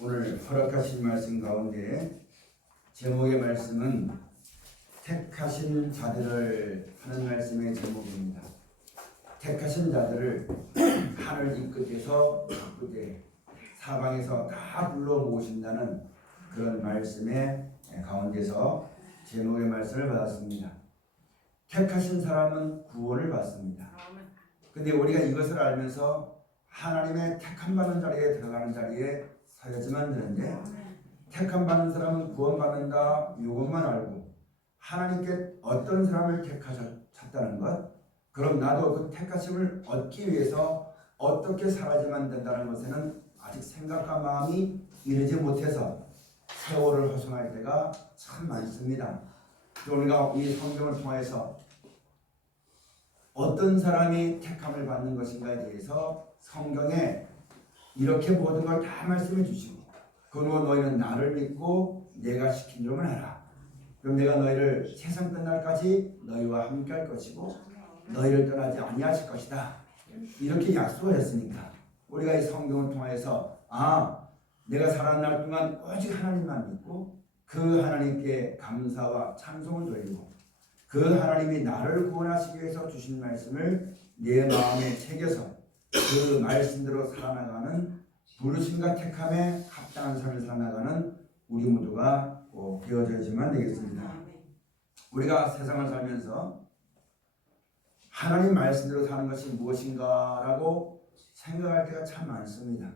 오늘 허락하신 말씀 가운데 제목의 말씀은 택하신 자들을 하는 말씀의 제목입니다. 택하신 자들을 하늘 이 끝에서 저 끝에 사방에서 다 불러 모으신다는 그런 말씀의 가운데서 제목의 말씀을 받았습니다. 택하신 사람은 구원을 받습니다. 근데 우리가 이것을 알면서 하나님의 택함 받는 자리에 들어가는 자리에 서야지만 되는데, 택함 받는 사람은 구원받는다 이것만 알고 하나님께 어떤 사람을 택하셨다는 것, 그럼 나도 그 택하심을 얻기 위해서 어떻게 살아야지만 된다는 것에는 아직 생각과 마음이 이르지 못해서 세월을 허송할 때가 참 많습니다. 우리가 이 성경을 통해서 어떤 사람이 택함을 받는 것인가에 대해서 성경에 이렇게 모든 걸 다 말씀해 주시고, 그리고 너희는 나를 믿고 내가 시킨 줄만 하라. 그럼 내가 너희를 세상 끝날까지 너희와 함께 할 것이고 너희를 떠나지 아니하실 것이다. 이렇게 약속을 했으니까 우리가 이 성경을 통해서 내가 살아난 날 동안 오직 하나님만 믿고 그 하나님께 감사와 찬송을 돌리고 그 하나님이 나를 구원하시기 위해서 주신 말씀을 내 마음에 새겨서 그 말씀대로 살아나가는 부르심과 택함에 합당한 삶을 살아나가는 우리 모두가 꼭 되어져야지만 되겠습니다. 우리가 세상을 살면서 하나님 말씀대로 사는 것이 무엇인가라고 생각할 때가 참 많습니다.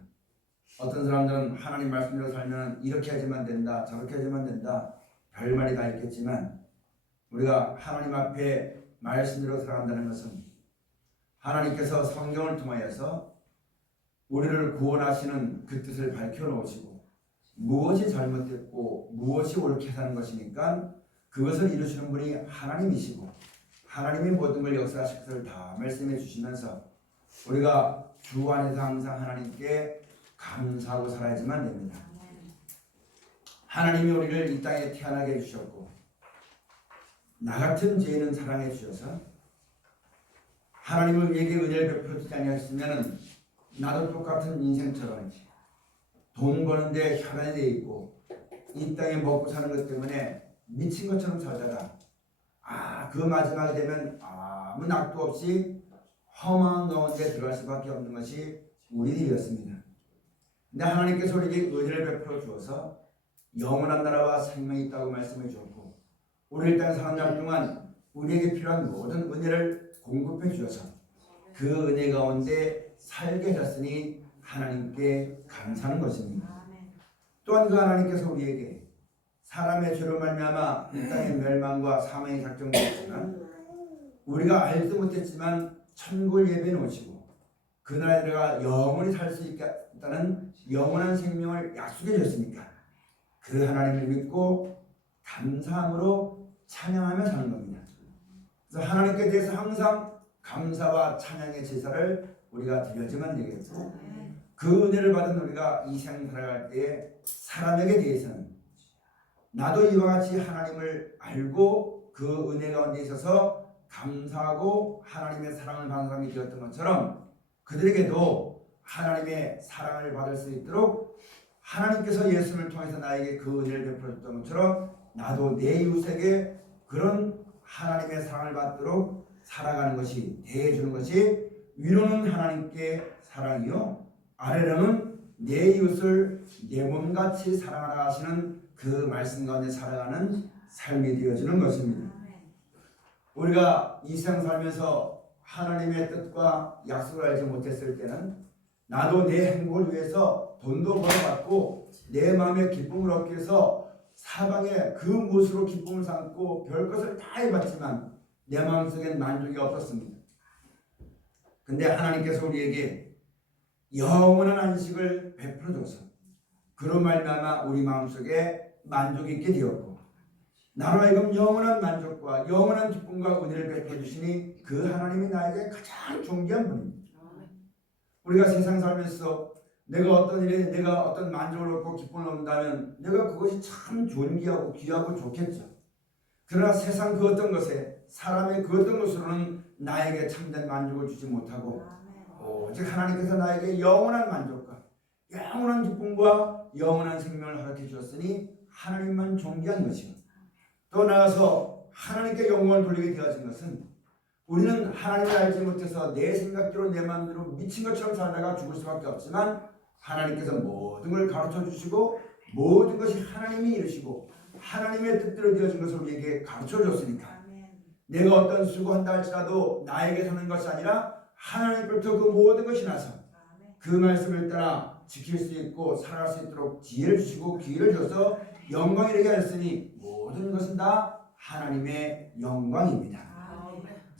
어떤 사람들은 하나님 말씀대로 살면 이렇게 하지만 된다, 저렇게 하지만 된다, 별말이 다 있겠지만 우리가 하나님 앞에 말씀대로 살아간다는 것은 하나님께서 성경을 통하여서 우리를 구원하시는 그 뜻을 밝혀놓으시고 무엇이 잘못됐고 무엇이 옳게 사는 것이니까 그것을 이루시는 분이 하나님이시고 하나님이 모든 걸 역사하실 것을 다 말씀해 주시면서 우리가 주 안에서 항상 하나님께 감사하고 살아야지만 됩니다. 하나님이 우리를 이 땅에 태어나게 해주셨고 나 같은 죄인은 사랑해 주셔서 하나님은 우리에게 은혜를 베풀어 주지 아니하셨으면 나도 똑같은 인생처럼 돈 버는데 혈안이 돼 있고 이 땅에 먹고 사는 것 때문에 미친 것처럼 살다가 그 마지막이 되면 아무 낙도 없이 험한 가운데 들어갈 수밖에 없는 것이 우리들이었습니다. 근데 하나님께서 우리에게 은혜를 베풀어 주어서 영원한 나라와 생명이 있다고 말씀해 주었고 우리 땅에 사는 날 동안 우리에게 필요한 모든 은혜를 공급해 주셔서 그 은혜 가운데 살게 하셨으니 하나님께 감사하는 것입니다. 또한 그 하나님께서 우리에게 사람의 죄로 말미암아 이 땅의 멸망과 사망이 작정되었지만 우리가 알지도 못했지만 천국을 예비해 놓으시고 그날에 들어가 영원히 살 수 있다는 영원한 생명을 약속해 주셨으니까 그 하나님을 믿고 감사함으로 찬양하며 사는 겁니다. 그래서 하나님께 대해서 항상 감사와 찬양의 제사를 우리가 드려야지만 되겠고 그 은혜를 받은 우리가 이 세상 살아갈 때에 사람에게 대해서는 나도 이와 같이 하나님을 알고 그 은혜 가운데 있어서 감사하고 하나님의 사랑을 받는 사람이 되었던 것처럼 그들에게도 하나님의 사랑을 받을 수 있도록 하나님께서 예수를 통해서 나에게 그 은혜를 베풀어 줬던 것처럼 나도 내 이웃에게 그런 하나님의 사랑을 받도록 살아가는 것이 대해주는 것이 위로는 하나님께 사랑이요 아래로는 내 이웃을 내 몸같이 사랑하라 하시는 그 말씀 가운데 살아가는 삶이 되어주는 것입니다. 우리가 이 세상 살면서 하나님의 뜻과 약속을 알지 못했을 때는 나도 내 행복을 위해서 돈도 벌어받고 내 마음의 기쁨을 얻기 위해서 사방에 그 무엇으로 기쁨을 삼고 별것을 다 해봤지만 내 마음속엔 만족이 없었습니다. 근데 하나님께서 우리에게 영원한 안식을 베풀어줘서 그로 말미암아 우리 마음속에 만족이 있게 되었고 나로 하여금 영원한 만족과 영원한 기쁨과 은혜를 베풀어주시니 그 하나님이 나에게 가장 존귀한 분입니다. 우리가 세상 살면서 내가 어떤 일에 내가 어떤 만족을 얻고 기쁨을 얻는다면 내가 그것이 참 존귀하고 귀하고 좋겠죠. 그러나 세상 그 어떤 것에 사람의 그 어떤 것으로는 나에게 참된 만족을 주지 못하고 오직 하나님께서 나에게 영원한 만족과 영원한 기쁨과 영원한 생명을 허락해 주었으니 하나님만 존귀한 것이요. 또 나아가서 하나님께 영광을 돌리게 되어진 것은 우리는 하나님을 알지 못해서 내 생각대로 내 마음대로 미친 것처럼 살다가 죽을 수밖에 없지만 하나님께서 모든 걸 가르쳐 주시고 모든 것이 하나님이 이루시고 하나님의 뜻대로 되어진 것을 우리에게 가르쳐 줬으니까 내가 어떤 수고한다 할지라도 나에게 사는 것이 아니라 하나님께로부터 그 모든 것이 나서 그 말씀을 따라 지킬 수 있고 살아갈 수 있도록 지혜를 주시고 기회를 줘서 영광이 되게 하였으니 모든 것은 다 하나님의 영광입니다.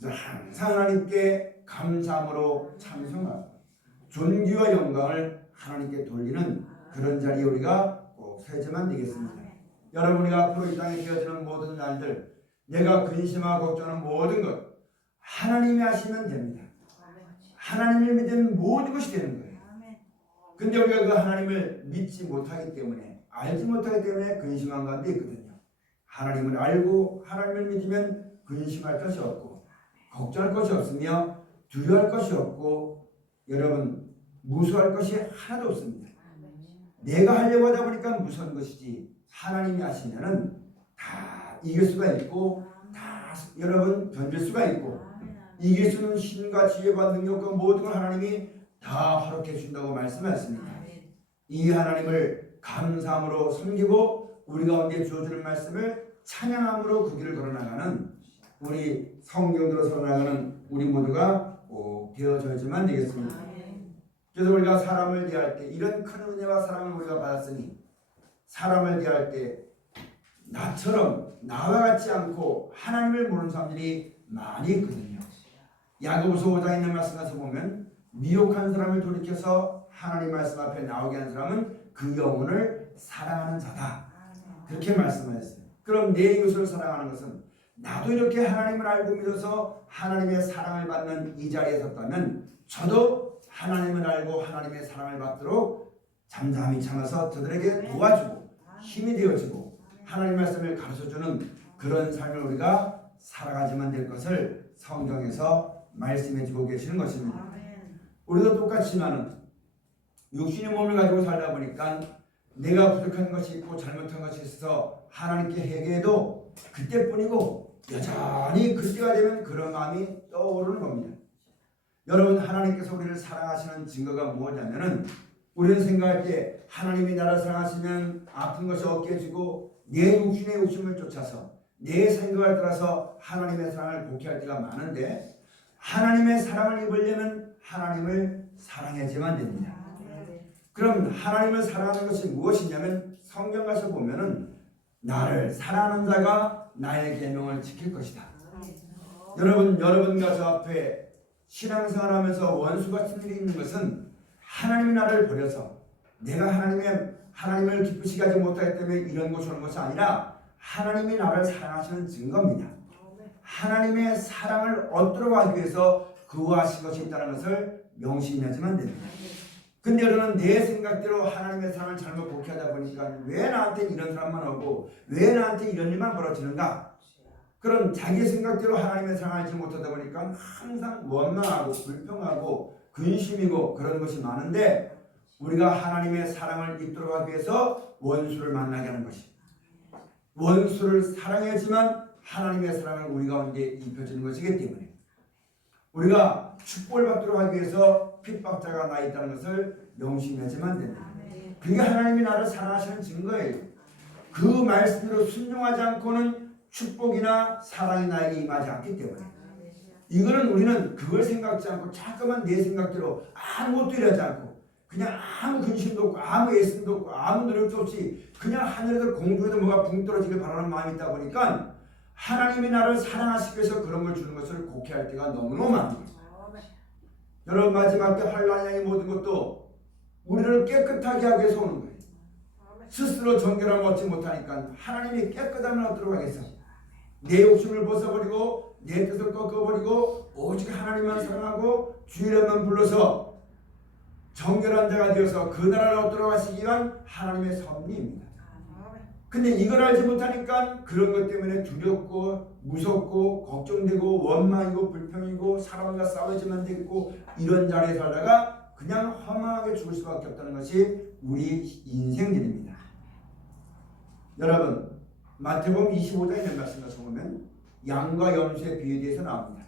그래서 항상 하나님께 감사함으로 찬송하고 존귀와 영광을 하나님께 돌리는 그런 자리에 우리가 꼭 서야지만 되겠습니다. 여러분, 우리가 앞으로 이 땅에 되어지는 모든 날들, 내가 근심하고 걱정하는 모든 것 하나님이 하시면 됩니다. 하나님을 믿으면 모든 것이 되는 거예요. 근데 우리가 그 하나님을 믿지 못하기 때문에, 알지 못하기 때문에 근심한 가운데 있거든요. 하나님을 알고 하나님을 믿으면 근심할 것이 없고 걱정할 것이 없으며 두려워할 것이 없고 여러분 무서워할 것이 하나도 없습니다. 내가 하려고 하다 보니까 무서운 것이지 하나님이 하시면은 다 이길 수가 있고 다 여러분 견딜 수가 있고 이길 수 있는 힘과 지혜와 능력과 모든 걸 하나님이 다 허락해 준다고 말씀하셨습니다. 이 하나님을 감사함으로 섬기고 우리 가운데 주어지는 말씀을 찬양함으로 그 길을 걸어나가는 우리 성경대로 살아나가는 우리 모두가 꼭 되어져야지만 되겠습니다. 그래서 우리가 사람을 대할 때 이런 큰 은혜와 사랑을 우리가 받았으니 사람을 대할 때 나처럼 나와 같지 않고 하나님을 모르는 사람들이 많이 있거든요. 야고보서 5장에 있는 말씀에서 보면 미혹한 사람을 돌이켜서 하나님 말씀 앞에 나오게 한 사람은 그 영혼을 사랑하는 자다. 그렇게 말씀하셨어요. 그럼 내 이웃을 사랑하는 것은 나도 이렇게 하나님을 알고 믿어서 하나님의 사랑을 받는 이 자리에 섰다면 저도 하나님을 알고 하나님의 사랑을 받도록 잠잠히 참아서 저들에게 도와주고 힘이 되어주고 하나님 말씀을 가르쳐주는 그런 삶을 우리가 살아가지만 될 것을 성경에서 말씀해주고 계시는 것입니다. 우리도 똑같지만은 육신의 몸을 가지고 살다 보니까 내가 부족한 것이 있고 잘못한 것이 있어서 하나님께 회개해도 그때뿐이고 여전히 그때가 되면 그런 마음이 떠오르는 겁니다. 여러분, 하나님께서 우리를 사랑하시는 증거가 무엇이냐면은 우리는 생각할 때 하나님이 나를 사랑하시면 아픈 것이 없게지고 내 육신의 욕심을 쫓아서 내 생각을 따라서 하나님의 사랑을 복귀할 때가 많은데 하나님의 사랑을 입으려면 하나님을 사랑해야지만 됩니다. 그럼 하나님을 사랑하는 것이 무엇이냐면 성경 가서 보면은 나를 사랑하는 자가 나의 계명을 지킬 것이다. 여러분과 저 앞에 신앙생활하면서 원수같은 일이 있는 것은 하나님이 나를 버려서 내가 하나님을 기쁘시게 하지 못하기 때문에 이런 것이 오는 것이 아니라 하나님이 나를 사랑하시는 증거입니다. 하나님의 사랑을 얻도록 하기 위해서 그거하신 것이 있다는 것을 명심하지만 됩니다. 근데 여러분은 내 생각대로 하나님의 사랑을 잘못 복귀하다 보니까 왜 나한테 이런 사람만 오고 왜 나한테 이런 일만 벌어지는가? 그런 자기 생각대로 하나님의 사랑을 알지 못하다 보니까 항상 원망하고 불평하고 근심이고 그런 것이 많은데 우리가 하나님의 사랑을 입도록 하기 위해서 원수를 만나게 하는 것이 원수를 사랑해야지만 하나님의 사랑을 우리 가운데 입혀지는 것이기 때문에 우리가 축복을 받도록 하기 위해서 핍박자가 나 있다는 것을 명심하지만 됩니다. 그게 하나님이 나를 사랑하시는 증거예요. 그 말씀대로 순종하지 않고는 축복이나 사랑이 나에게 임하지 않기 때문에 이거는 우리는 그걸 생각지 않고 자꾸만 내 생각대로 아무것도 일하지 않고 그냥 아무 근심도 없고 아무 애씀도 없고 아무 노력도 없이 그냥 하늘에서 공중에서 뭐가 붕 떨어지길 바라는 마음이 있다 보니까 하나님이 나를 사랑하시기 위해서 그런 걸 주는 것을 곡해할 때가 너무너무 많은 거죠. 여러분, 마지막 때 환란이 모든 것도 우리를 깨끗하게 하기 위해서 오는 거예요. 스스로 정결함을 얻지 못하니까 하나님이 깨끗함을 얻도록 하겠어. 내 욕심을 벗어버리고 내 뜻을 꺾어버리고 오직 하나님만 사랑하고 주의를만 불러서 정결한 자가 되어서 그 나라를 얻도록 하시기 위한 하나님의 섭리입니다. 근데 이걸 알지 못하니까 그런 것 때문에 두렵고 무섭고 걱정되고 원망이고 불평이고 사람과 싸우지만 되고 이런 자리에 살다가 그냥 허망하게 죽을 수밖에 없다는 것이 우리 인생들입니다. 여러분 마태복음 25장에 있는 말씀을 보면 양과 염소의 비유에 대해서 나옵니다.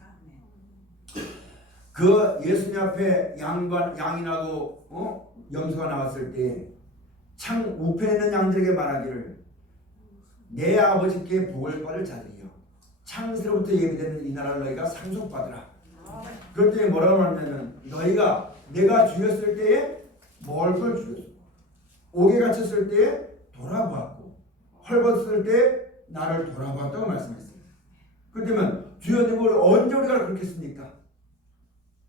그 예수님 앞에 양이라고 염소가 나왔을 때 창 우편에 있는 양들에게 말하기를 내 아버지께 복을 받을 자들이여 창세로부터 예비되는 이 나라를 너희가 상속받으라. 그럴 때 뭐라고 말하냐면 너희가 내가 죽였을 때에 먹을 걸 주었고 옥에 갇혔을 때에 돌아보았고 헐벗을 때 나를 돌아보았다고 말씀했어요. 그렇다면 주여님 언제 우리가 그렇게 했습니까?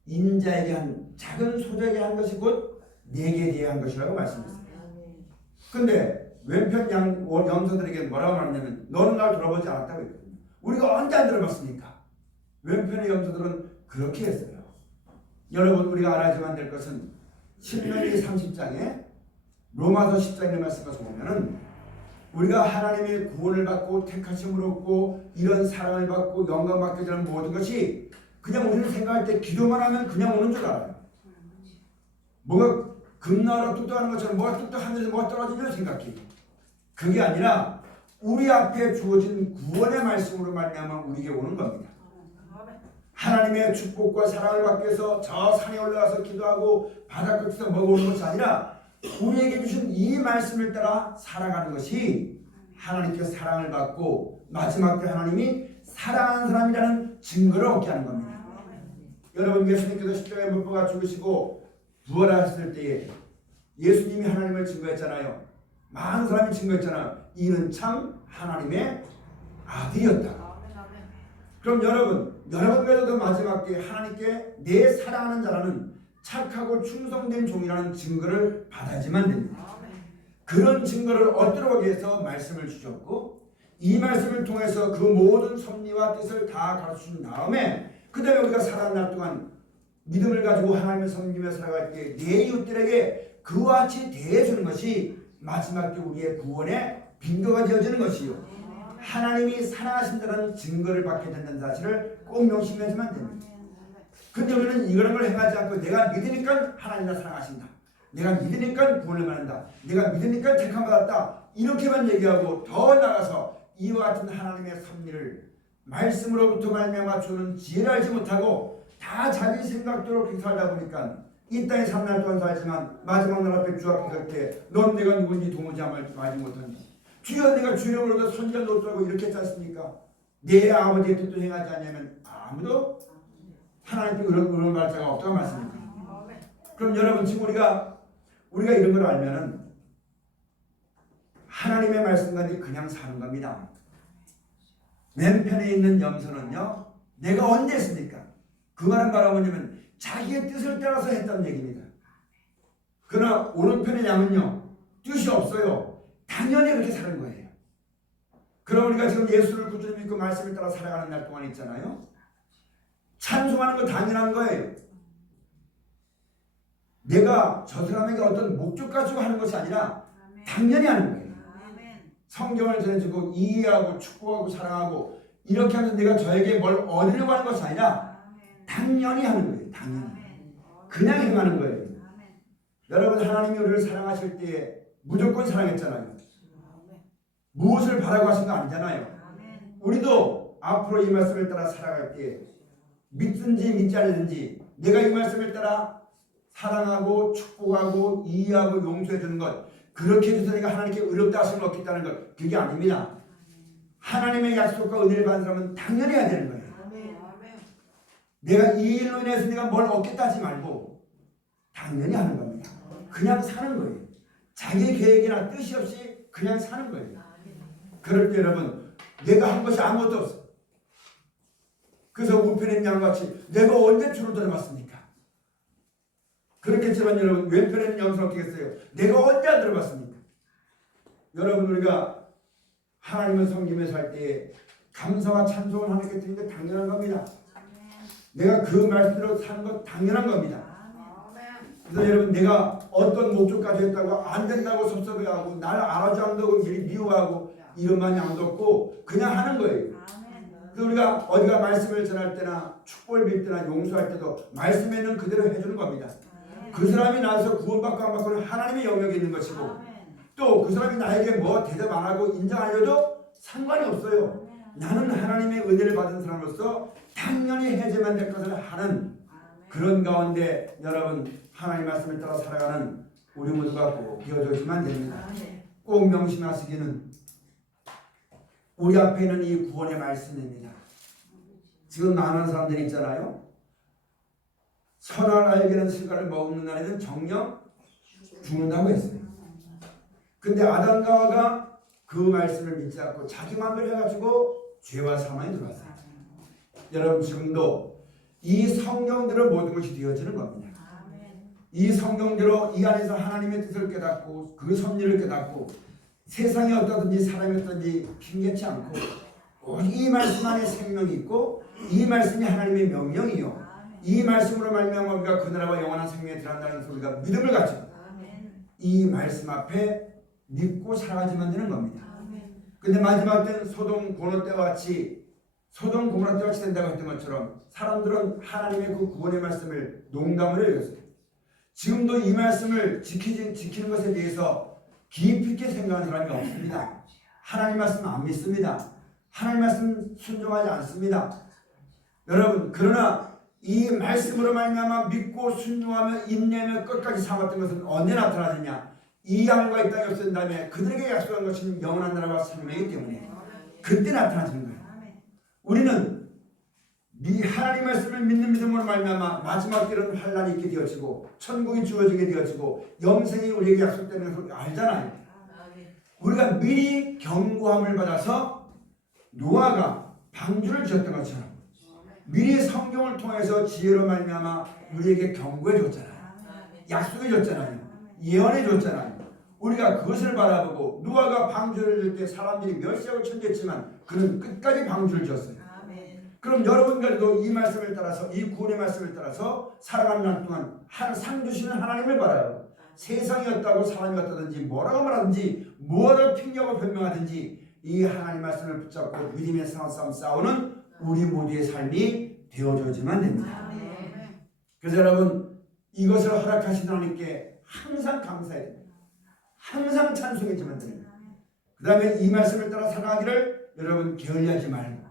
인자에게 한 작은 소자에게 한 것이 곧 내게 대한 것이라고 말씀했어요. 근데 왼편 염소들에게 뭐라고 말하냐면 너는 날 돌아보지 않았다고 했거든요. 우리가 언제 안 들어봤습니까? 왼편의 염소들은 그렇게 했어요. 여러분 우리가 알아야만 될 것은 신명기 30장에 로마서 10장의 말씀을 보면은 우리가 하나님의 구원을 받고 택하심을 얻고 이런 사랑을 받고 영광 받게 되는 모든 것이 그냥 우리는 생각할 때 기도만 하면 그냥 오는 줄 알아요. 뭐가 금나라 뚝 떨어지는 것처럼 뭐가 뚝뚝 하늘에서 뭐가 떨어지면 생각해요. 그게 아니라 우리 앞에 주어진 구원의 말씀으로 말미암아 우리에게 오는 겁니다. 하나님의 축복과 사랑을 받기 위해서 저 산에 올라가서 기도하고 바다 끝에서 먹어오는 것이 아니라 우리에게 주신 이 말씀을 따라 살아가는 것이 하나님께서 사랑을 받고 마지막 때 하나님이 사랑하는 사람이라는 증거를 얻게 하는 겁니다. 여러분 예수님께서 십자가에 못 박아 죽으시고 부활하셨을 때에 예수님이 하나님을 증거했잖아요. 많은 사람이 증거했잖아요. 이는 참 하나님의 아들이었다. 그럼 여러분께서도 마지막 때 하나님께 내 사랑하는 자라는 착하고 충성된 종이라는 증거를 받아야지만 됩니다. 그런 증거를 얻도록 위해서 말씀을 주셨고 이 말씀을 통해서 그 모든 섭리와 뜻을 다 가르쳐준 다음에 그 다음에 우리가 살아가는 날 동안 믿음을 가지고 하나님의 섬기며 살아갈 때 내 이웃들에게 그와 같이 대해주는 것이 마지막 때 우리의 구원의 빈도가 되어지는 것이요 하나님이 사랑하신다는 증거를 받게 된다는 사실을 꼭 명심해야지만 됩니다. 근데 우리는 이런 걸 행하지 않고 내가 믿으니까 하나님을 사랑하신다. 내가 믿으니까 구원을 받는다. 내가 믿으니까 택함받았다. 이렇게만 얘기하고 더 나아가서 이와 같은 하나님의 섭리를 말씀으로부터 말미암아 주는 지혜를 알지 못하고 다 자기 생각대로 그렇게 살다 보니까 이 땅에 3날 동안 살지만 마지막 날 앞에 주 앞에 갈 때 넌 내가 누군지 도무지 알지 못한다. 주여 내가 주님을 얻어 선지자 노릇하고 이렇게 했지 않습니까? 내 아버지의 뜻도 행하지 않으면 아무도 하나님께 그런 말자가 없다고 말씀입니다. 그럼 여러분 지금 우리가 이런 걸 알면은 하나님의 말씀과 그냥 사는 겁니다. 왼편에 있는 염소는요 내가 언제 했습니까? 그 말은 뭐냐면 자기의 뜻을 따라서 했다는 얘기입니다. 그러나 오른편의 양은요 뜻이 없어요. 당연히 그렇게 사는 거예요. 그럼 우리가 지금 예수를 구주로 믿고 말씀을 따라 살아가는 날 동안 있잖아요. 찬송하는 거 당연한 거예요. 내가 저 사람에게 어떤 목적 가지고 하는 것이 아니라 당연히 하는 거예요. 성경을 전해주고 이해하고 축복하고 사랑하고 이렇게 하면서 내가 저에게 뭘 얻으려고 하는 것이 아니라 당연히 하는 거예요. 당연히. 그냥 행하는 거예요. 여러분 하나님이 우리를 사랑하실 때에 무조건 사랑했잖아요. 무엇을 바라고 하신 거 아니잖아요. 우리도 앞으로 이 말씀을 따라 살아갈 때 믿든지 믿지 않든지 내가 이 말씀을 따라 사랑하고 축복하고 이해하고 용서해 주는 것 그렇게 해서 내가 하나님께 의롭다 하심을 얻겠다는 것 그게 아닙니다. 하나님의 약속과 은혜를 받는 사람은 당연히 해야 되는 거예요. 내가 이 일로 인해서 내가 뭘 얻겠다 하지 말고 당연히 하는 겁니다. 그냥 사는 거예요. 자기 계획이나 뜻이 없이 그냥 사는 거예요. 그럴 때 여러분 내가 한 것이 아무것도 없어. 그래서 우편에 있는 양같이 내가 언제 주를 들어봤습니까? 그렇겠지만 여러분 왼편에 있는 염소는 어떻게 했어요? 내가 언제 안 들어봤습니까? 여러분 우리가 하나님을 섬기며 살 때 감사와 찬송을 하나님께 드리는 게 당연한 겁니다. 내가 그 말씀대로 사는 건 당연한 겁니다. 그래서 여러분 내가 어떤 목적까지 했다고 안 된다고 섭섭해하고 나를 알아주는다고 미워하고 이런만이 아무도 없고 그냥 하는 거예요. 그래서 우리가 어디가 말씀을 전할 때나 축복을 빌 때나 용서할 때도 말씀에는 그대로 해주는 겁니다. 그 사람이 나와서 구원받고 안 받고는 하나님의 영역에 있는 것이고 또 그 사람이 나에게 뭐 대답 안 하고 인정 안 해도 상관이 없어요. 나는 하나님의 은혜를 받은 사람으로서 당연히 해제만 될 것을 하는 그런 가운데 여러분 하나님 말씀을 따라 살아가는 우리 모두가 꼭 되어져야지만 됩니다. 꼭 명심하시기는 우리 앞에 있는 이 구원의 말씀입니다. 지금 많은 사람들이 있잖아요. 선을 알게는 실과를 먹는 날에는 정령 죽는다고 했어요. 근데 아담과 하와가 그 말씀을 믿지 않고 자기 마음대로 해가지고 죄와 사망에 들어왔어요. 여러분 지금도 이 성경대로 모든 것이 되어지는 겁니다. 이 성경대로 이 안에서 하나님의 뜻을 깨닫고 그 섭리를 깨닫고 세상이 어떠든지 사람이 어떠든지 핑계치 않고 오직 이 말씀 안에 생명이 있고 이 말씀이 하나님의 명령이요 이 말씀으로 말미암아 우리가 그 나라와 영원한 생명에 들어간다는 것을 우리가 믿음을 가지고 이 말씀 앞에 믿고 살아가지만 되는 겁니다. 근데 마지막 때는 소돔 고노 때와 같이 소돔 고모라 때와 같이 된다고 했던 것처럼 사람들은 하나님의 그 구원의 말씀을 농담으로 여겼어요. 지금도 이 말씀을 지키는 것에 대해서 깊이 있게 생각하는 사람이 없습니다. 하나님 말씀 안 믿습니다. 하나님 말씀 순종하지 않습니다. 여러분 그러나 이 말씀으로 말미암아 믿고 순종하며 인내하며 끝까지 참았던 것은 언제 나타나느냐? 이 하늘과 이 땅이 없어진 다음에 그들에게 약속한 것은 영원한 나라와 생명이기 때문에 그때 나타나지는 거예요. 우리는 하나님 말씀을 믿는 믿음으로 말미암아 마지막 때는 환란이 있게 되어지고 천국이 주어지게 되어지고 영생이 우리에게 약속되는 것을 알잖아요. 우리가 미리 경고함을 받아서 노아가 방주를 지었던 것처럼 미리 성경을 통해서 지혜로 말미암아 우리에게 경고해 줬잖아요. 약속해 줬잖아요. 예언해 줬잖아요. 우리가 그것을 바라보고 노아가 방주를 질 때 사람들이 멸시하고 천대했지만 그는 끝까지 방주를 지었어요. 그럼 여러분들도 이 말씀을 따라서 이 구원의 말씀을 따라서 살아가는 날 동안 상 주시는 하나님을 바라요. 세상이 어떠고 사람이 어떠든지 뭐라고 말하든지 뭐라고 핑계하고 변명하든지 이 하나님 말씀을 붙잡고 믿음의 싸움 싸우는 우리 모두의 삶이 되어져야지만 됩니다. 그래서 여러분 이것을 허락하신 하나님께 항상 감사해야 됩니다. 항상 찬송해야지만 됩니다. 그 다음에 이 말씀을 따라 살아가기를 여러분 게을리하지 말고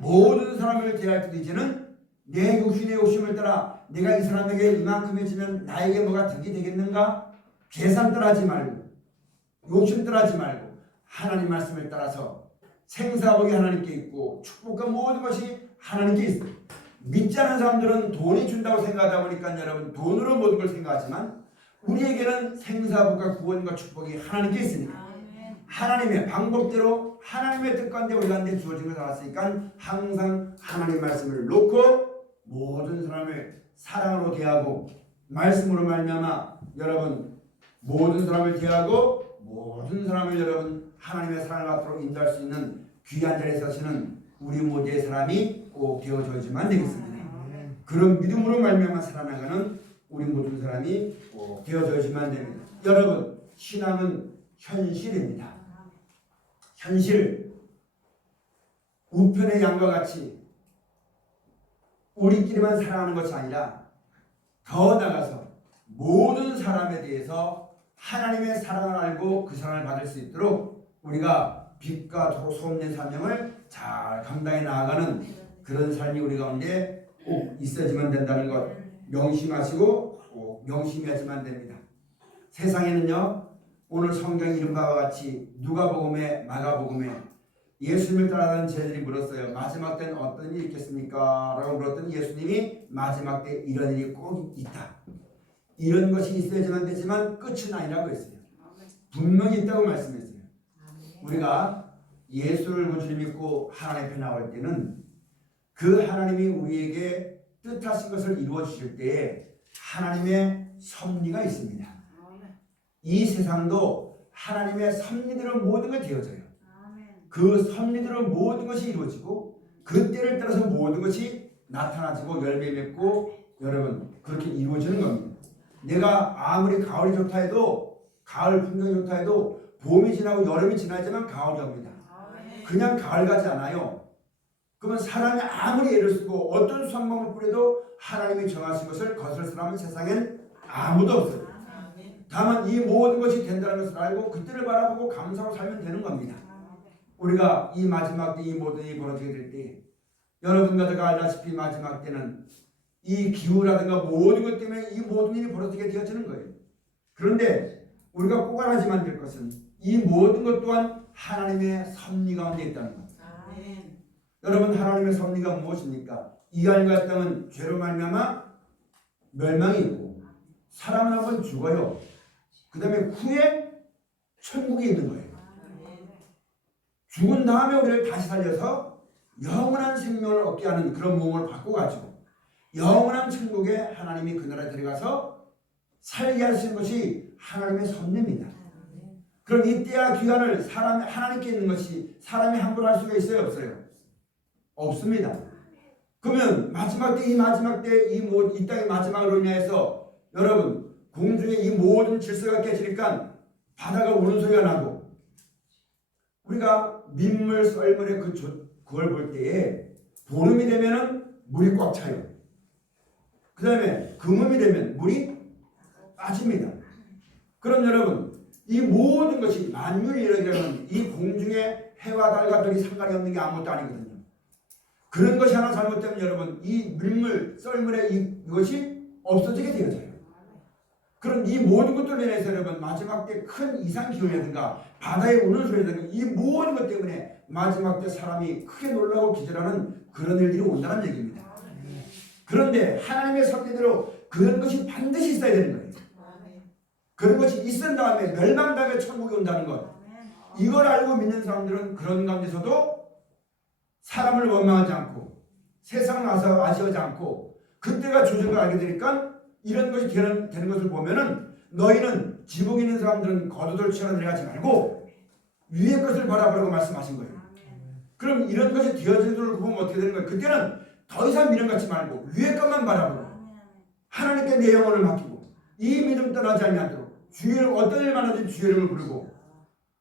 모든 사람을 대할 때 이제는 내 육신의 욕심을 따라 내가 이 사람에게 이만큼 해주면 나에게 뭐가 득이 되겠는가? 계산 따라하지 말고 욕심 따라하지 말고 하나님 말씀을 따라서 생사복이 하나님께 있고 축복과 모든 것이 하나님께 있어요. 믿지 않은 사람들은 돈이 준다고 생각하다 보니까 여러분 돈으로 모든 걸 생각하지만 우리에게는 생사복과 구원과 축복이 하나님께 있으니까 하나님의 방법대로 하나님의 뜻 가운데 우리한테 주어진 것을 알았으니까 항상 하나님 말씀을 놓고 모든 사람을 사랑으로 대하고 말씀으로 말미암아 여러분 모든 사람을 대하고 모든 사람을 여러분 하나님의 사랑을 앞으로 인도할 수 있는 귀한 자리에 서시는 우리 모두의 사람이 꼭 되어져야지만 되겠습니다. 그런 믿음으로 말미암아 살아나가는 우리 모든 사람이 꼭 되어져야지만 됩니다. 여러분 신앙은 현실입니다. 현실 우편의 양과 같이 우리끼리만 사랑하는 것이 아니라 더 나아가서 모든 사람에 대해서 하나님의 사랑을 알고 그 사랑을 받을 수 있도록 우리가 빛과 소음된 사명을 잘 감당해 나아가는 그런 삶이 우리 가운데 꼭 있어야지만 된다는 것 명심하시고 꼭 명심해야지만 됩니다. 세상에는요 오늘 성경 이름과 같이 누가복음에 마가복음에 예수님을 따라가는 제자들이 물었어요. 마지막 때는 어떤 일이 있겠습니까? 라고 물었더니 예수님이 마지막 때 이런 일이 꼭 있다. 이런 것이 있어야지만 되지만 끝은 아니라고 했어요. 분명히 있다고 말씀했어요. 우리가 예수를 구주로 믿고 하나님 앞에 나올 때는 그 하나님이 우리에게 뜻하신 것을 이루어 주실 때에 하나님의 섭리가 있습니다. 이 세상도 하나님의 섭리대로 모든 것이 되어져요. 그 섭리대로 모든 것이 이루어지고 그 때를 따라서 모든 것이 나타나지고 열매 맺고 여러분 그렇게 이루어지는 겁니다. 내가 아무리 가을이 좋다 해도 가을 풍경이 좋다 해도 봄이 지나고 여름이 지나지만 가을이 옵니다. 그냥 가을 가지 않아요. 그러면 사람이 아무리 애를 쓰고 어떤 수확물을 뿌려도 하나님이 정하신 것을 거슬 사람은 세상엔 아무도 없어요. 다만 이 모든 것이 된다는 것을 알고 그때를 바라보고 감사하고 살면 되는 겁니다. 우리가 이 마지막 때 이 모든 일이 벌어지게 될 때 여러분과 제가 알다시피 마지막 때는 이 기후라든가 모든 것 때문에 이 모든 일이 벌어지게 되어지는 거예요. 그런데 우리가 꼭 알아야만 될 것은 이 모든 것 또한 하나님의 섭리 가운데 있다는 것. 여러분, 하나님의 섭리가 무엇입니까? 이 하늘과 땅은 죄로 말미암아 멸망이 있고 사람은 한번 죽어요. 그 다음에 후에 천국이 있는 거예요. 죽은 다음에 우리를 다시 살려서 영원한 생명을 얻게 하는 그런 몸을 바꿔가지고 영원한 천국에 하나님이 그 나라에 들어가서 살게 하시는 것이 하나님의 섭리입니다. 그럼 이때와 기한을 하나님께 있는 것이 사람이 함부로 할 수가 있어요? 없어요? 없습니다. 그러면 마지막 때 이 마지막 때 이 땅의 마지막으로 인해서 여러분 공중의 이 모든 질서가 깨지니까 바다가 우는 소리가 나고 우리가 민물 썰물의 그걸 볼 때에 보름이 되면은 물이 꽉 차요. 그 다음에 금음이 되면 물이 빠집니다. 그럼 여러분 이 모든 것이 만유일이라는 이 공중의 해와 달과 별이 상관이 없는 게 아무것도 아니거든요. 그런 것이 하나 잘못되면 여러분 이 밀물 썰물의 이것이 없어지게 되어져요. 그런 이 모든 것들로 인해서 여러분 마지막 때 큰 이상 기후라든가 바다에 우는 소리라든가 이 모든 것 때문에 마지막 때 사람이 크게 놀라고 기절하는 그런 일들이 온다는 얘기입니다. 그런데 하나님의 섭리대로 그런 것이 반드시 있어야 되는 거예요. 그런 것이 있은 다음에 멸망 다음에 천국이 온다는 것. 이걸 알고 믿는 사람들은 그런 가운데서도 사람을 원망하지 않고 세상을 아쉬워하지 않고 그때가 주저를 알게 되니까 이런 것이 되는 것을 보면은 너희는 지붕에 있는 사람들은 거두들처럼 내려가지 말고 위의 것을 바라보라고 말씀하신 거예요. 그럼 이런 것이 되어지는 걸 보면 어떻게 되는 거예요? 그때는 더 이상 미련 갖지 말고 위의 것만 바라보고 하나님께 내 영혼을 맡기고 이 믿음 떠나지 않도록 주의 어떤 일만 하든 주의 이름을 부르고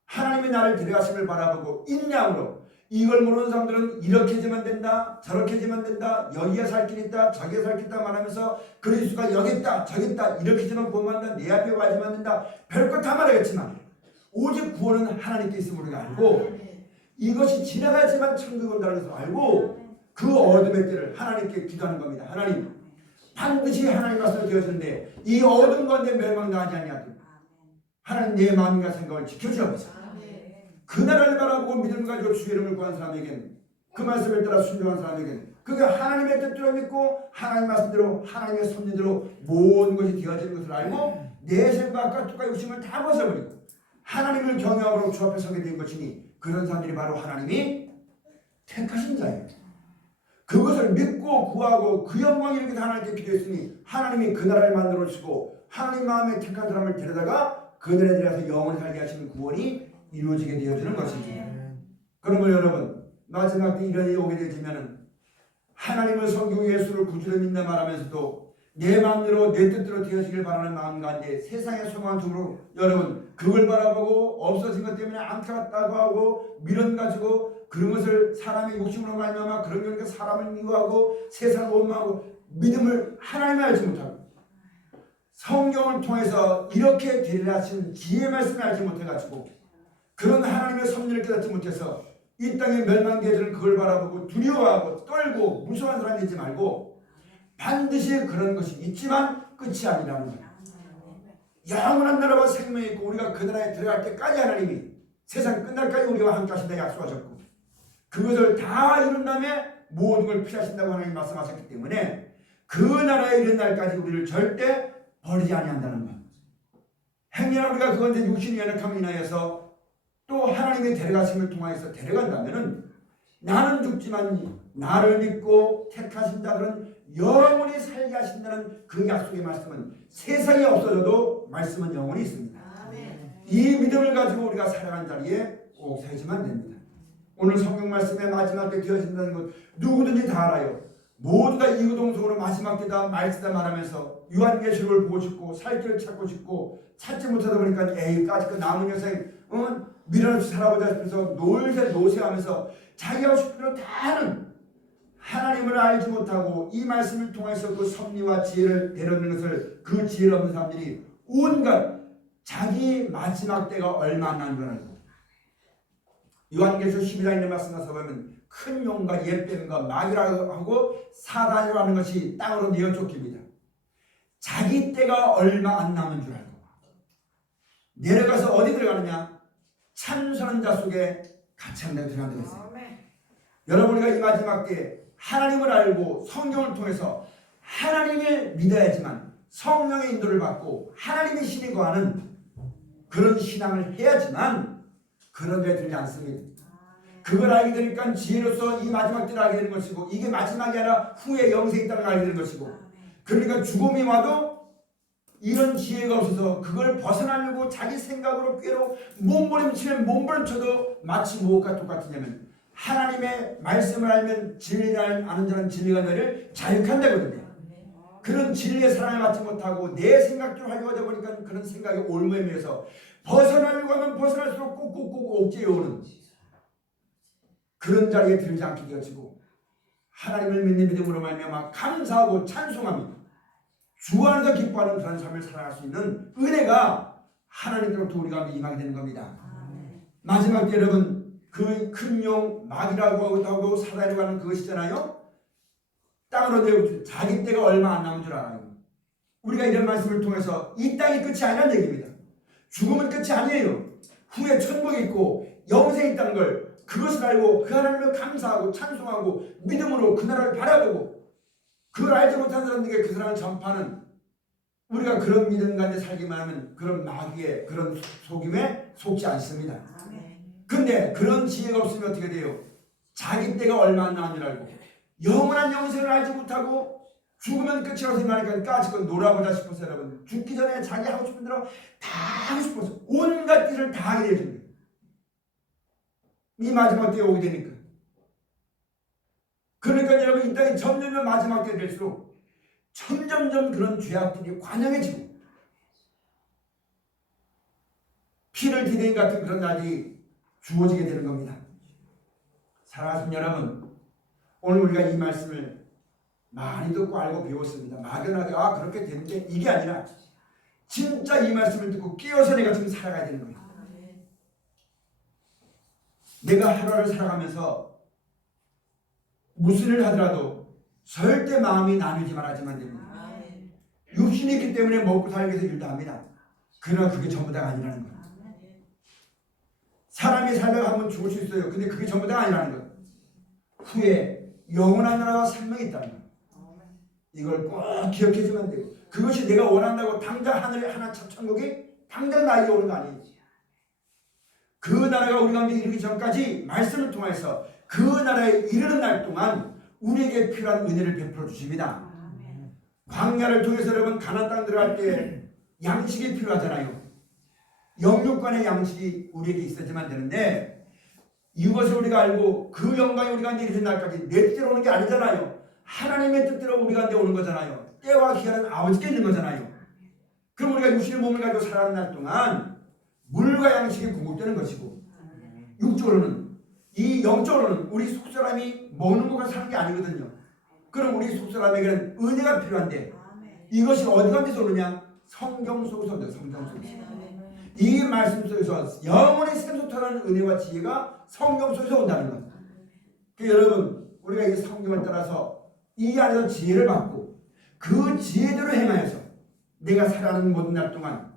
하나님이 나를 데려가심을 바라보고 인내함으로 이걸 모르는 사람들은 이렇게 해지면 된다 저렇게 해지면 된다 여기에 살 길 있다 저기에 살 길 있다 말하면서 그리스도가 여기 있다 저기 있다 이렇게 해지면 구원받는다 내 앞에 와야지만 된다 별것 다 말하겠지만 오직 구원은 하나님께 있음을 우리가 알고 이것이 지나가지만 천국이 온다는 것을 알고 그 어둠의 때를 하나님께 기도하는 겁니다. 하나님 반드시 하나님 말씀을 되어주는데 이 어둠 가운데 멸망당하지 아니하도록 하나님 내 마음과 생각을 지켜주옵소서. 그 나라를 바라보고 믿음을 가지고 주의 이름을 구한 사람에게는 그 말씀을 따라 순종한 사람에게는 그게 하나님의 뜻대로 믿고 하나님 말씀대로 하나님의 섭리대로 모든 것이 되어지는 것을 알고 내 생각과 뜻과 욕심을 다 벗어버리고 하나님을 경외함으로 주 앞에 서게 된 것이니 그런 사람들이 바로 하나님이 택하신 자예요. 그것을 믿고 구하고 그 영광이 이렇게 하나님께 기도했으니 하나님이 그 나라를 만들어 주시고 하나님 마음에 택한 사람을 데려다가 그 나라에 들어가서 영원히 살게 하시는 구원이 이루어지게 되어지는 것이죠. 그러면 여러분 마지막 때 이런 일이 오게 되지면은 하나님을 섬기고 예수를 구주로 믿는 말하면서도 내 마음대로 내 뜻대로 되어지길 바라는 마음 가운데 세상의 소망 중으로 여러분 그걸 바라보고 없어진 것 때문에 안타깝다고 하고 미련 가지고 그런 것을 사람의 욕심으로 말미암아 그런 거니까 사람을 미워하고 세상을 원망하고 믿음을 하나님을 알지 못하고 성경을 통해서 이렇게 되리라 하신 지혜의 말씀을 알지 못해가지고 그런 하나님의 섭리를 깨닫지 못해서 이 땅의 멸망계절은 그걸 바라보고 두려워하고 떨고 무서워하는 사람이 되지 말고 반드시 그런 것이 있지만 끝이 아니라는 거예요. 영원한 나라와 생명이 있고 우리가 그 나라에 들어갈 때까지 하나님이 세상 끝날까지 우리와 함께 하신다 약속하셨고 그것을 다 이룬 다음에 모든 걸 피하신다고 하나님 말씀하셨기 때문에 그 나라에 이른 날까지 우리를 절대 버리지 아니한다는 것. 행여나 우리가 그건데 육신이 연약함을 인하여서 또 하나님의 데려가심을 통하여서 데려간다면은 나는 죽지만 나를 믿고 택하신 자들은 영원히 살게 하신다는 그 약속의 말씀은 세상에 없어져도 말씀은 영원히 있습니다. 이 믿음을 가지고 우리가 살아간 자리에 꼭 살지만 됩니다. 오늘 성경 말씀의 마지막 때 되어진다는 것 누구든지 다 알아요. 모두 다 이구동성으로 마지막 때다 말쓰다 말하면서 요한계시록을 보고 싶고 살 길을 찾고 싶고 찾지 못하다 보니까 에이까지 그 남은 여생 미련 없이 살아보자 싶어서 노세하면서 자기가 싶은 대로 다 하는 하나님을 알지 못하고 이 말씀을 통해서 그 섭리와 지혜를 내려놓는 것을 그 지혜를 없는 사람들이 온갖 자기 마지막 때가 얼마 안 남은 줄 알고 요한계시록 12장에 있는 말씀 가서 보면 큰 용과 옛뱀과 마귀라고 하고 사단이라고 하는 것이 땅으로 내어 쫓깁니다. 자기 때가 얼마 안 남은 줄 알고 내려가서 어디 들어가느냐? 참선한 자 속에 같이 한다고 들어간다고 했어요. 여러분 우리가 이 마지막 때에 하나님을 알고 성경을 통해서 하나님을 믿어야지만 성령의 인도를 받고 하나님의 신이 거하는 그런 신앙을 해야지만 그런 데 들지 않습니다. 그걸 알게 되니까 지혜로서 이 마지막 때를 알게 되는 것이고 이게 마지막이 아니라 후에 영생이 있다는 걸 알게 되는 것이고 그러니까 죽음이 와도 이런 지혜가 없어서 그걸 벗어나려고 자기 생각으로 꾀로 몸부림치면 몸부림쳐도 마치 무엇과 똑같으냐면 하나님의 말씀을 알면 진리를 아는 자는 진리가 너를 자유케 한다거든요. 그런 진리의 사랑을 받지 못하고 내 생각대로 하려고 하다 보니까 그런 생각이 올무에 매여서 벗어나려고 하면 벗어날수록 꾹꾹꾹 옥죄어 오는 그런 자리에 들지 않게 되어지고 하나님을 믿는 믿음으로 말미암아 감사하고 찬송합니다. 주 안에서 기뻐하는 그런 삶을 살아갈 수 있는 은혜가 하나님께로부터 우리가 임하게 되는 겁니다. 마지막 때 여러분 그 큰 용 마귀라고 하고 사단이라고 하는 그것이잖아요. 땅으로 내어 자기 때가 얼마 안 남은 줄 알아요. 우리가 이런 말씀을 통해서 이 땅이 끝이 아니라는 얘기입니다. 죽음은 끝이 아니에요. 후에 천국이 있고 영생이 있다는 걸 그것을 알고 그 하나님을 감사하고 찬송하고 믿음으로 그 나라를 바라보고 그걸 알지 못한 사람들에게 그 사랑을 전파하는 우리가 그런 믿음 가운데 살기만 하면 그런 마귀의 그런 속임에 속지 않습니다. 근데 그런 지혜가 없으면 어떻게 돼요? 자기 때가 얼마 안 남은 줄 알고 영원한 영생을 알지 못하고 죽으면 끝이라고 생각하니까 까짓건 놀아보자 싶어서 여러분 죽기 전에 자기 하고 싶은 대로 다 하고 싶어서 온갖 일을 다 하게 되는 이 마지막 때에 오게 되니까 그러니까 여러분 이 땅이 점점 마지막 때 될수록 점점점 그런 죄악들이 관영해지고 피를 디데인 같은 그런 날이 주어지게 되는 겁니다. 사랑하는 여러분 오늘 우리가 이 말씀을 많이 듣고 알고 배웠습니다. 막연하게 그렇게 되는데 이게 아니라 진짜 이 말씀을 듣고 깨어서 내가 지금 살아가야 되는 거예요. 내가 하루를 살아가면서 무슨 일을 하더라도 절대 마음이 나누지 말아야지만 됩니다. 육신이 있기 때문에 먹고 살기 위해서 일도 합니다. 그러나 그게 전부 다가 아니라는 거예요. 사람이 살다가 한번 죽을 수 있어요. 근데 그게 전부 다가 아니라는 거예요. 후에 영원한 나라와 생명이 있다는 거예요. 이걸 꼭 기억해주면 돼요. 그것이 내가 원한다고 당장 하늘에 하나 천국이 당장 나에게 오는 거 아니에요. 그 나라가 우리 가운데 이르기 전까지 말씀을 통해서 그 나라에 이르는 날 동안 우리에게 필요한 은혜를 베풀어 주십니다. 광야를 통해서 여러분 가나안 땅 들어갈 때 양식이 필요하잖아요. 영육간의 양식이 우리에게 있어야만 되는데 이것을 우리가 알고 그 영광이 우리 가운데 이르는 날까지 내 뜻대로 오는 게 아니잖아요. 하나님의 뜻대로 우리 가운데 오는 거잖아요. 때와 기한은 아버지께 있는 거잖아요. 그럼 우리가 육신의 몸을 가지고 살아가는 날 동안 물과 양식이 공급되는 것이고 육적으로는 이 영적으로는 우리 속사람이 먹는 것과 사는 게 아니거든요. 그럼 우리 속사람에게는 은혜가 필요한데 이것이 어디 가운데서 오느냐? 성경 속에서 온다. 성경 속에서. 이 말씀 속에서 영원히 샘솟하는 은혜와 지혜가 성경 속에서 온다는 것. 그러니까 여러분 우리가 이 성경을 따라서 이 안에서 지혜를 받고 그 지혜대로 행하여서 내가 살아가는 모든 날 동안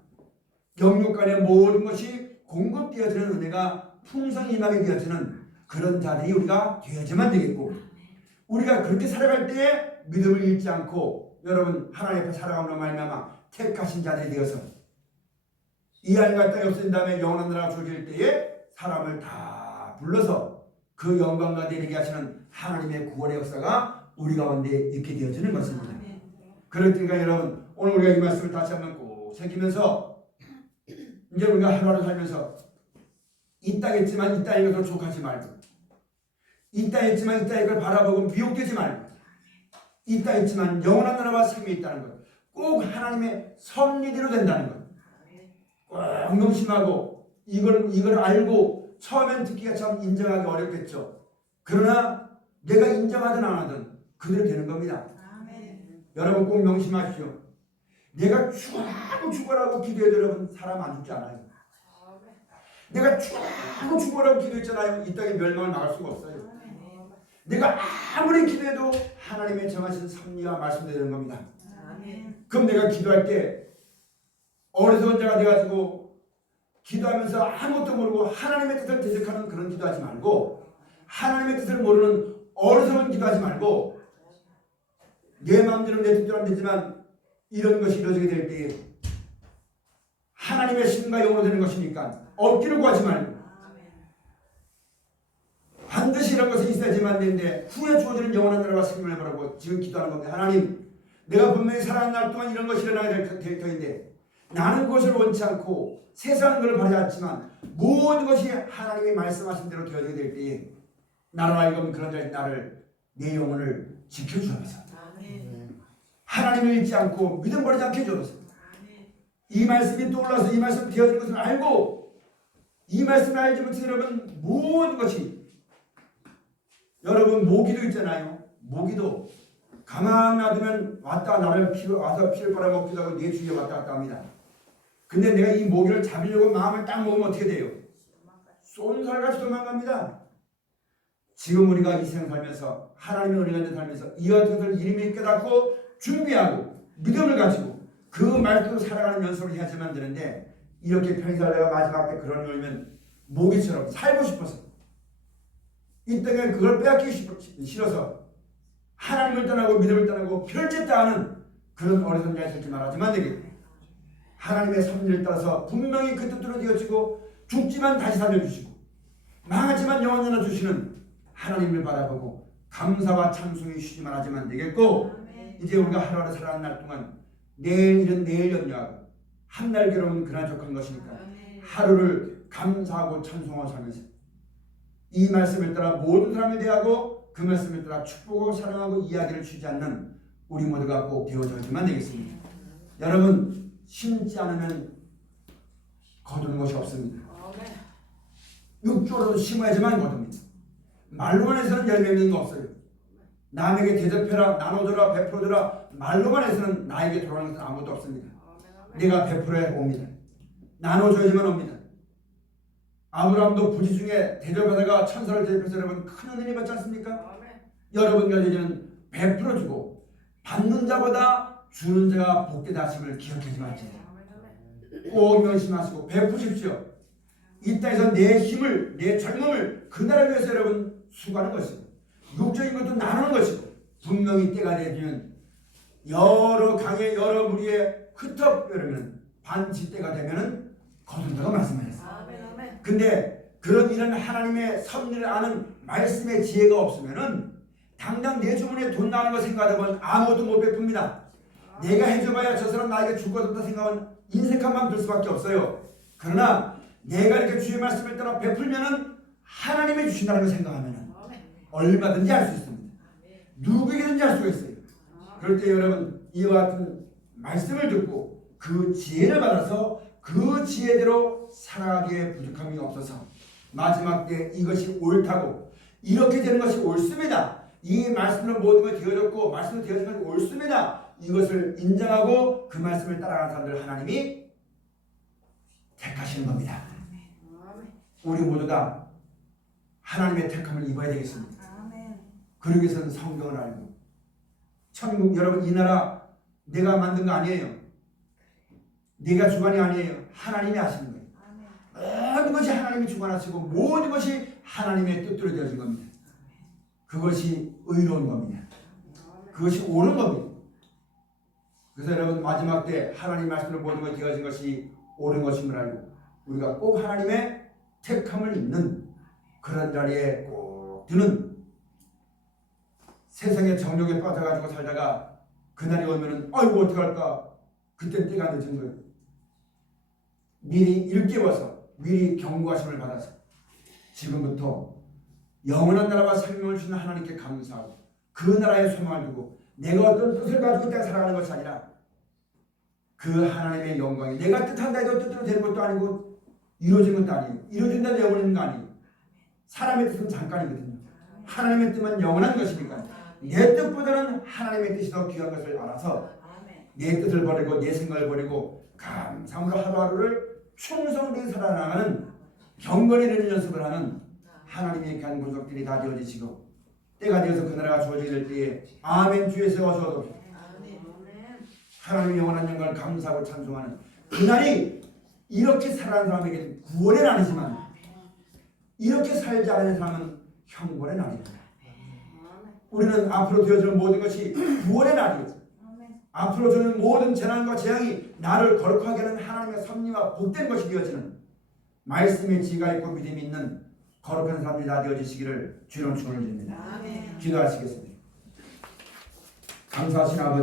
영육간의 모든 것이 공급되어지는 은혜가 풍성히 임하게 되어지는 그런 자들이 우리가 되어야만 되겠고 우리가 그렇게 살아갈 때에 믿음을 잃지 않고 여러분 하나님 앞에 살아가므로 말미암아 택하신 자들이 되어서 이 하늘과 땅이 없어진 다음에 영원한 나라가 주어질 때에 사람을 다 불러서 그 영광과 내리게 하시는 하나님의 구원의 역사가 우리 가운데 있게 되어지는 것입니다. 그러니까 여러분 오늘 우리가 이 말씀을 다시 한번 꼭 새기면서 이제 우리가 하루하루 살면서 이 땅에 있지만 이 땅의 것으로 족하지 말고 이 땅에 있지만 이 땅의 걸 바라보고 미혹되지 말고 이 땅에 있지만 영원한 나라와 생명이 있다는 것 꼭 하나님의 섭리대로 된다는 것 꼭 명심하고 이걸 알고 처음엔 듣기가 참 인정하기 어렵겠죠. 그러나 내가 인정하든 안 하든 그대로 되는 겁니다. 여러분 꼭 명심하십시오. 내가 죽어라고 기도해도 여러분 사람 안 죽지 않아요. 내가 죽어라고 기도했잖아요. 이 땅에 멸망을 막을 수가 없어요. 내가 아무리 기도해도 하나님의 정하신 섭리와 말씀되는 겁니다. 그럼 내가 기도할 때 어리석은 자가 돼가지고 기도하면서 아무것도 모르고 하나님의 뜻을 대적하는 그런 기도하지 말고, 하나님의 뜻을 모르는 어리석은 기도하지 말고, 내 마음대로 내 뜻대로 안 되지만 이런 것이 이루어지게 될 때에 하나님의 신과 영으로 되는 것이니까 억지로 구하지 말고 반드시 이런 것이 있어야지만 되는데, 후에 주어지는 영원한 나라와 생명을 바라고 지금 기도하는 겁니다. 하나님, 내가 분명히 살아가는 날 동안 이런 것이 일어나게 될 터인데 나는 그것을 원치 않고 세상은 그걸 바라지 않지만 모든 것이 하나님이 말씀하신 대로 되어지게 될 때에 나로 하여금 그런 자리 나를, 내 영혼을 지켜주옵소서. 하나님을 잊지 않고 믿음 버리지 않게 해주옵소서. 이 말씀이 떠올라서 이 말씀 되어진 것을 알고, 이 말씀을 알지 못해 여러분 모든 것이, 여러분 모기도 있잖아요. 모기도 가만 놔두면 왔다 나를 와서 피를 빨아먹기도 하고 내 주위에 왔다 갔다 합니다. 근데 내가 이 모기를 잡으려고 마음을 딱 먹으면 어떻게 돼요? 쏜살같이 도망갑니다. 지금 우리가 이 세상 살면서 하나님의 은혜가 있는 살면서 이와 같은 것을 이름이 깨닫고 준비하고 믿음을 가지고 그 말씀으로 살아가는 연습을 해야지만 되는데, 이렇게 편히 살다가 마지막 때 그런 놈이면 모기처럼 살고 싶어서 이 땅에 그걸 빼앗기기 싫어서 하나님을 떠나고 믿음을 떠나고 별짓 다 하는 그런 어리석은 자에 살지 말아야지만 되겠다. 하나님의 섭리를 따라서 분명히 그 뜻대로 되어지고 죽지만 다시 살려주시고 망하지만 영원히 주시는 하나님을 바라보고 감사와 찬송이 쉬지만 하지만 되겠고, 이제 우리가 하루하루 살아가는 날 동안 내일 일은 내일 염려하고 한날 괴로운 그날 족한 것이니까 하루를 감사하고 찬송하고 살면서 이 말씀을 따라 모든 사람을 대하고 그 말씀을 따라 축복하고 사랑하고 이야기를 주지 않는 우리 모두가 꼭 되어져야지만 되겠습니다. 여러분, 심지 않으면 거두는 것이 없습니다. 육조로 심어야지만 거둡니다. 말로만 해서는 열매 맺는 거 없어요. 남에게 대접해라, 나눠줘라, 베풀어줘라, 말로만 해서는 나에게 돌아오는 것은 아무것도 없습니다. 내가 베풀어야 옵니다. 나눠줘야지만 옵니다. 아브라함도 부지 중에 대접하다가 천사를 대접해서 여러분 큰 은혜를 받지 않습니까? 여러분과 이제는 베풀어주고 받는 자보다 주는 자가 복되다 하심을 기억하지 마세요. 꼭 명심하시고 베푸십시오. 이 땅에서 내 힘을, 내 젊음을 그 나라를 위해서 여러분 수고하는 것이고, 육적인 것도 나누는 것이고, 분명히 때가 되면 여러 강의 여러 무리에 흩어버리면 반치 때가 되면은 거둔다고 말씀하셨어요. 근데 그런 이런 하나님의 섭리를 아는 말씀의 지혜가 없으면은 당장 내 주머니에 돈 나는 거 생각하다 보면 아무것도 못 베풉니다. 내가 해줘봐야 저 사람 나에게 줄 것 없다 생각하면 인색한 마음 들 수밖에 없어요. 그러나 내가 이렇게 주의 말씀을 따라 베풀면은 하나님이 주신다는 걸 생각하면은 얼마든지 할 수 있습니다. 누구에게든지 할 수가 있어요. 그럴 때 여러분 이와 같은 말씀을 듣고 그 지혜를 받아서 그 지혜대로 살아가기에 부족함이 없어서 마지막 때 이것이 옳다고, 이렇게 되는 것이 옳습니다. 이 말씀으로 모든 것이 되어졌고 말씀으로 되어진 것이 옳습니다. 이것을 인정하고 그 말씀을 따라가는 사람들 하나님이 택하시는 겁니다. 우리 모두 다 하나님의 택함을 입어야 되겠습니다. 그러기 위해서는 성경을 알고, 천국, 여러분 이 나라 내가 만든 거 아니에요. 내가 주관이 아니에요. 하나님이 하시는 거예요. 모든 것이 하나님이 주관하시고 모든 것이 하나님의 뜻대로 되어진 겁니다. 그것이 의로운 겁니다. 그것이 옳은 겁니다. 그래서 여러분 마지막 때 하나님 말씀으로 모든 것이 되어진 것이 옳은 것임을 알고 우리가 꼭 하나님의 택함을 입는 그런 자리에 꼭 드는, 세상의 정욕에 빠져가지고 살다가 그날이 오면은 아이고 어떡할까, 그때 때가 늦은 거예요. 미리 일깨워서 미리 경고하심을 받아서 지금부터 영원한 나라와 생명을 주는 하나님께 감사하고 그 나라에 소망을 두고 내가 어떤 뜻을 가지고 이 땅에 살아가는 것이 아니라 그 하나님의 영광이 내가 뜻한다 해도 뜻대로 되는 것도 아니고 이루어진 것도 아니에요. 이루어진다는 영원히 있는 거 아니에요. 사람의 뜻은 잠깐이거든요. 하나님의 뜻은 영원한 것이니까 내 뜻보다는 하나님의 뜻이 더 귀한 것을 알아서 내 뜻을 버리고 내 생각을 버리고 감사함으로 하루하루를 충성되게 살아나가는 경건에 이르는 연습을 하는 하나님의 귀한 권속들이 다 되어지시고 때가 되어서 그 나라가 주어지게 될 때에 아멘 주에 세워서 하나님의 영원한 영광을 감사하고 찬송하는 그날이 이렇게 살아가는 사람에게는 구원의 날이지만 이렇게 살지 않은 사람은 형벌의 날입니다. 우리는 앞으로 되어질 모든 것이 구원의 날이에요. 앞으로 저는 모든 재난과 재앙이 나를 거룩하게 하는 하나님의 섭리와 복된 것이 되어지는 말씀의 지혜가 있고 믿음이 있는 거룩한 사람들이 다 되어지시기를 주님 축원을 드립니다. 기도하시겠습니다. 감사하신 아버지